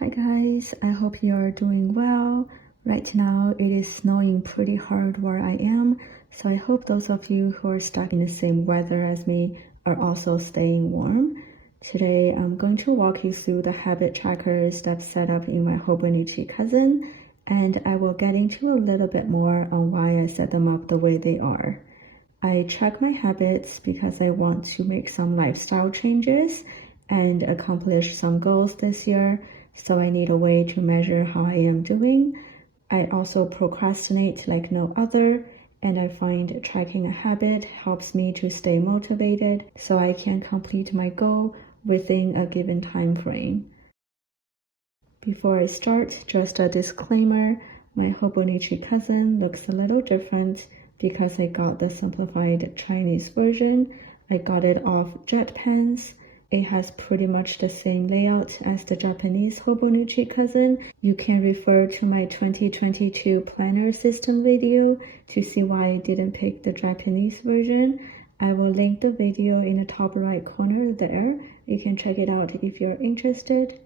Hi guys, I hope you are doing well. Right now it is snowing pretty hard where I am, so I hope those of you who are stuck in the same weather as me are also staying warm. Today I'm going to walk you through the habit trackers that's set up in my Hobonichi Cousin, and I will get into a little bit more on why I set them up the way they are. I track my habits because I want to make some lifestyle changes and accomplish some goals this year, so I need a way to measure how I am doing. I also procrastinate like no other, and I find tracking a habit helps me to stay motivated so I can complete my goal within a given time frame. Before I start, just a disclaimer, my Hobonichi Cousin looks a little different because I got the simplified Chinese version. I got it off JetPens. It has pretty much the same layout as the Japanese Hobonichi Cousin. You can refer to my 2022 planner system video to see why I didn't pick the Japanese version. I will link the video in the top right corner there. You can check it out if you're interested.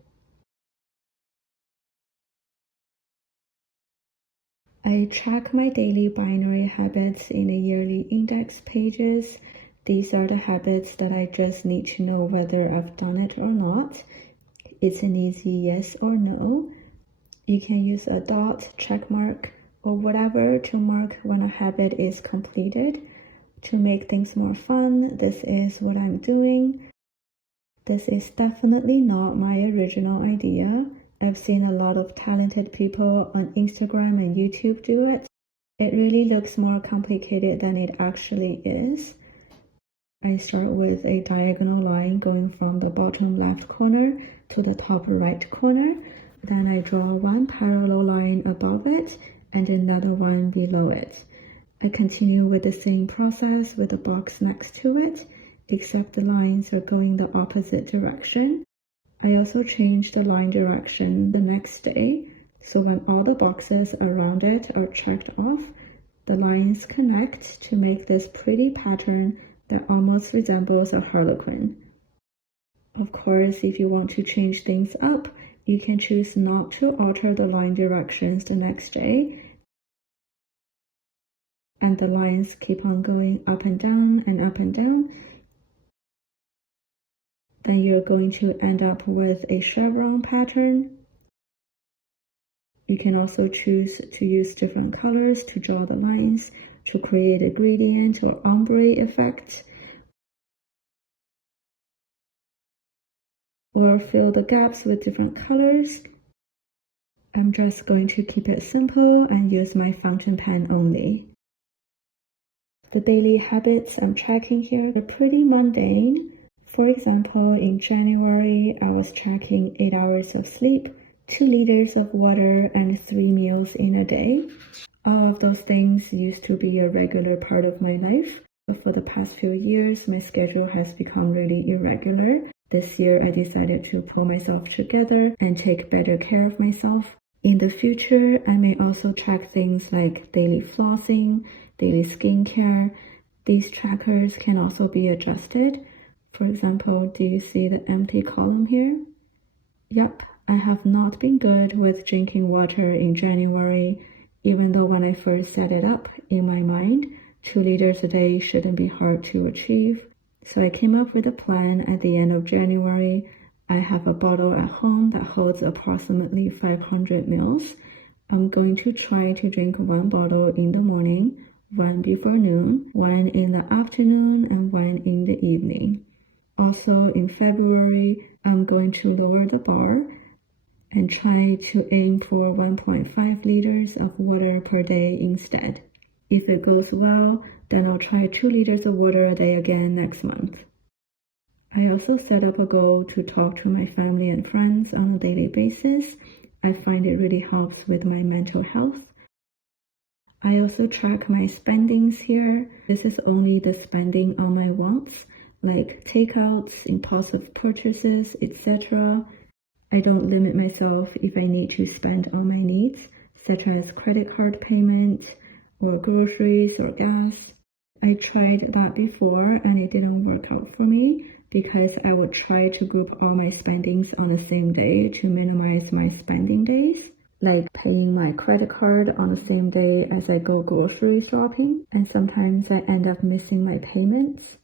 I track my daily binary habits in the yearly index pages. These are the habits that I just need to know whether I've done it or not. It's an easy yes or no. You can use a dot, check mark, or whatever to mark when a habit is completed. To make things more fun, this is what I'm doing. This is definitely not my original idea. I've seen a lot of talented people on Instagram and YouTube do it. It really looks more complicated than it actually is. I start with a diagonal line going from the bottom left corner to the top right corner. Then I draw one parallel line above it and another one below it. I continue with the same process with the box next to it, except the lines are going the opposite direction. I also change the line direction the next day, so when all the boxes around it are checked off, the lines connect to make this pretty pattern that almost resembles a harlequin. Of course, if you want to change things up, you can choose not to alter the line directions the next day, and the lines keep on going up and down and up and down. Then you're going to end up with a chevron pattern. You can also choose to use different colors to draw the lines to create a gradient or ombre effect, or fill the gaps with different colors. I'm just going to keep it simple and use my fountain pen only. The daily habits I'm tracking here are pretty mundane. For example, in January, I was tracking 8 hours of sleep, 2 liters of water, and 3 meals in a day. All of those things used to be a regular part of my life, but for the past few years, my schedule has become really irregular. This year, I decided to pull myself together and take better care of myself. In the future, I may also track things like daily flossing, daily skincare. These trackers can also be adjusted. For example, do you see the empty column here? Yep, I have not been good with drinking water in January, even though when I first set it up in my mind, 2 liters a day shouldn't be hard to achieve. So I came up with a plan at the end of January. I have a bottle at home that holds approximately 500 ml. I'm going to try to drink 1 bottle in the morning, 1 before noon, 1 in the afternoon, and 1 in the evening. Also in February, I'm going to lower the bar and try to aim for 1.5 liters of water per day instead. If it goes well, then I'll try 2 liters of water a day again next month. I also set up a goal to talk to my family and friends on a daily basis. I find it really helps with my mental health. I also track my spendings here. This is only the spending on my wants, like takeouts, impulsive purchases, etc. I don't limit myself if I need to spend on my needs, such as credit card payment, or groceries or gas. I tried that before and it didn't work out for me, because I would try to group all my spendings on the same day to minimize my spending days, like paying my credit card on the same day as I go grocery shopping, and sometimes I end up missing my payments.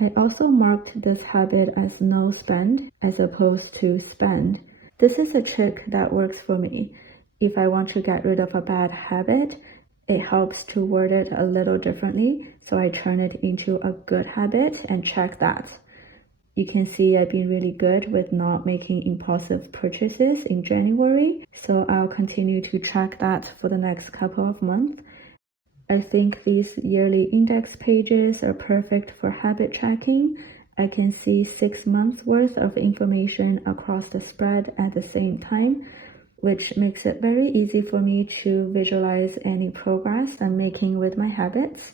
I also marked this habit as no spend as opposed to spend. This is a trick that works for me. If I want to get rid of a bad habit, it helps to word it a little differently, so I turn it into a good habit and check that. You can see I've been really good with not making impulsive purchases in January, so I'll continue to track that for the next couple of months. I think these yearly index pages are perfect for habit tracking. I can see 6 months worth of information across the spread at the same time, which makes it very easy for me to visualize any progress I'm making with my habits.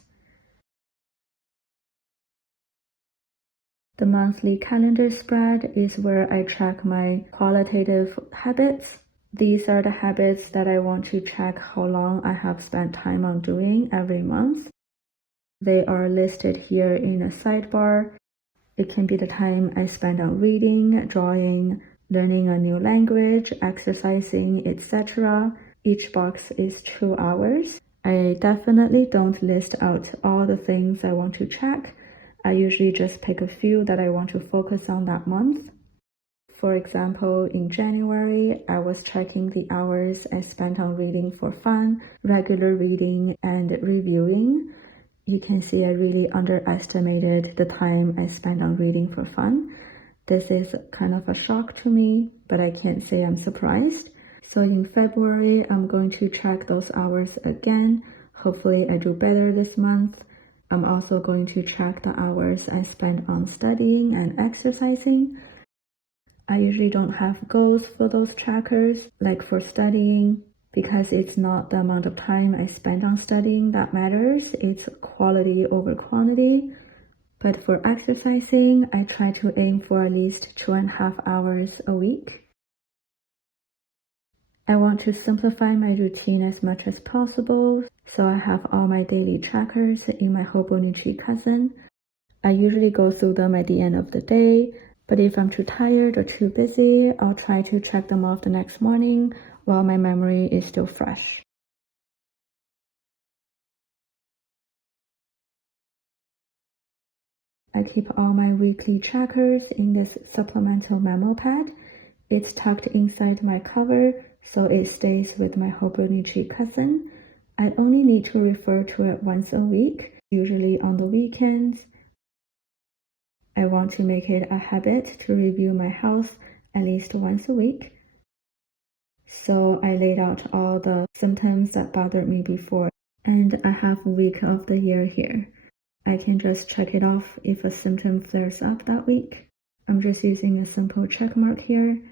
The monthly calendar spread is where I track my qualitative habits. These are the habits that I want to track how long I have spent time on doing every month. They are listed here in a sidebar. It can be the time I spend on reading, drawing, learning a new language, exercising, etc. Each box is 2 hours. I definitely don't list out all the things I want to track. I usually just pick a few that I want to focus on that month. For example, in January, I was tracking the hours I spent on reading for fun, regular reading, and reviewing. You can see I really underestimated the time I spent on reading for fun. This is kind of a shock to me, but I can't say I'm surprised. So in February, I'm going to track those hours again. Hopefully I do better this month. I'm also going to track the hours I spend on studying and exercising. I usually don't have goals for those trackers, like for studying, because it's not the amount of time I spend on studying that matters. It's quality over quantity. But for exercising, I try to aim for at least 2.5 hours a week. I want to simplify my routine as much as possible, so I have all my daily trackers in my Hobonichi Cousin. I usually go through them at the end of the day, but if I'm too tired or too busy, I'll try to check them off the next morning while my memory is still fresh. I keep all my weekly trackers in this supplemental memo pad. It's tucked inside my cover, so it stays with my Hobonichi Cousin. I only need to refer to it once a week, usually on the weekends. I want to make it a habit to review my health at least once a week. So I laid out all the symptoms that bothered me before, and I have a week of the year here. I can just check it off if a symptom flares up that week. I'm just using a simple check mark here.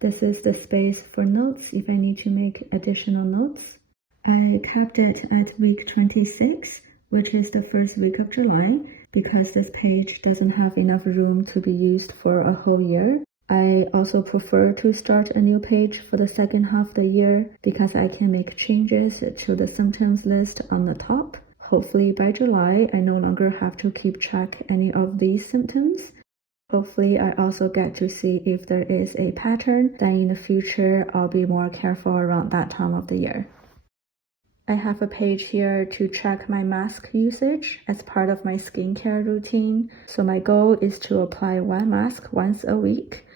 This is the space for notes if I need to make additional notes. I capped it at week 26, which is the first week of July, because this page doesn't have enough room to be used for a whole year. I also prefer to start a new page for the second half of the year because I can make changes to the symptoms list on the top. Hopefully by July, I no longer have to keep track any of these symptoms. Hopefully I also get to see if there is a pattern, then in the future I'll be more careful around that time of the year. I have a page here to track my mask usage as part of my skincare routine. So my goal is to apply one mask once a week.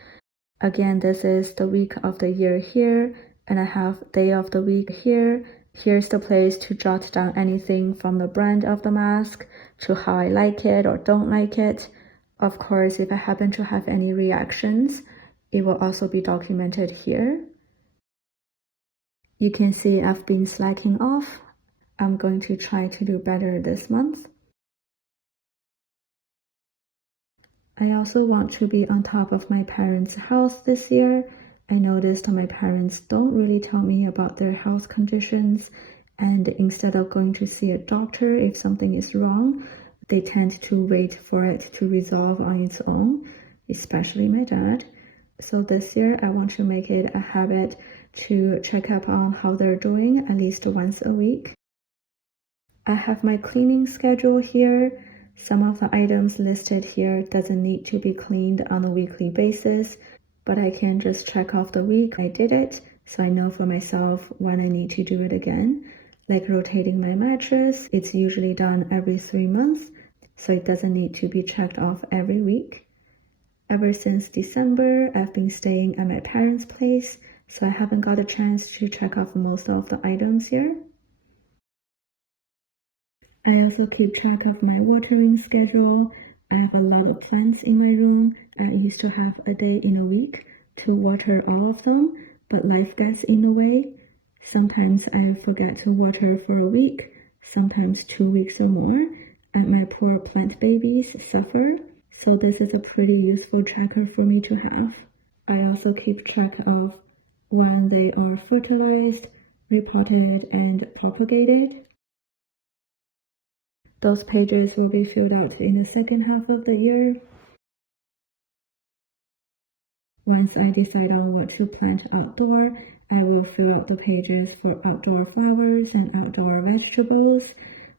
Again, this is the week of the year here, and I have day of the week here. Here's the place to jot down anything from the brand of the mask to how I like it or don't like it. Of course, if I happen to have any reactions, it will also be documented here. You can see I've been slacking off. I'm going to try to do better this month. I also want to be on top of my parents' health this year. I noticed my parents don't really tell me about their health conditions, and instead of going to see a doctor if something is wrong, they tend to wait for it to resolve on its own, especially my dad. So this year I want to make it a habit to check up on how they're doing at least once a week. I have my cleaning schedule here. Some of the items listed here doesn't need to be cleaned on a weekly basis, but I can just check off the week I did it, so I know for myself when I need to do it again. Like rotating my mattress, it's usually done every 3 months, so it doesn't need to be checked off every week. Ever since December, I've been staying at my parents' place, so I haven't got a chance to check off most of the items here. I also keep track of my watering schedule. I have a lot of plants in my room. I used to have a day in a week to water all of them, but life gets in the way. Sometimes I forget to water for a week, sometimes 2 weeks or more, and my poor plant babies suffer. So this is a pretty useful tracker for me to have. I also keep track of when they are fertilized, repotted, and propagated. Those pages will be filled out in the second half of the year. Once I decide on what to plant outdoor, I will fill out the pages for outdoor flowers and outdoor vegetables.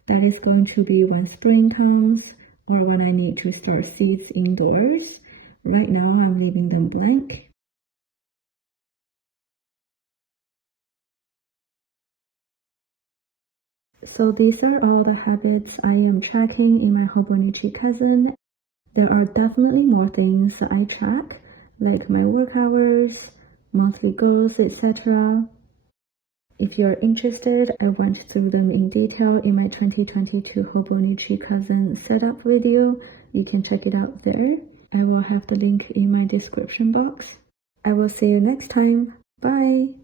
That is going to be when spring comes or when I need to store seeds indoors. Right now, I'm leaving them blank. So these are all the habits I am tracking in my Hobonichi Cousin. There are definitely more things I track, like my work hours, monthly goals, etc. If you're interested, I went through them in detail in my 2022 Hobonichi Cousin setup video. You can check it out there. I will have the link in my description box. I will see you next time. Bye!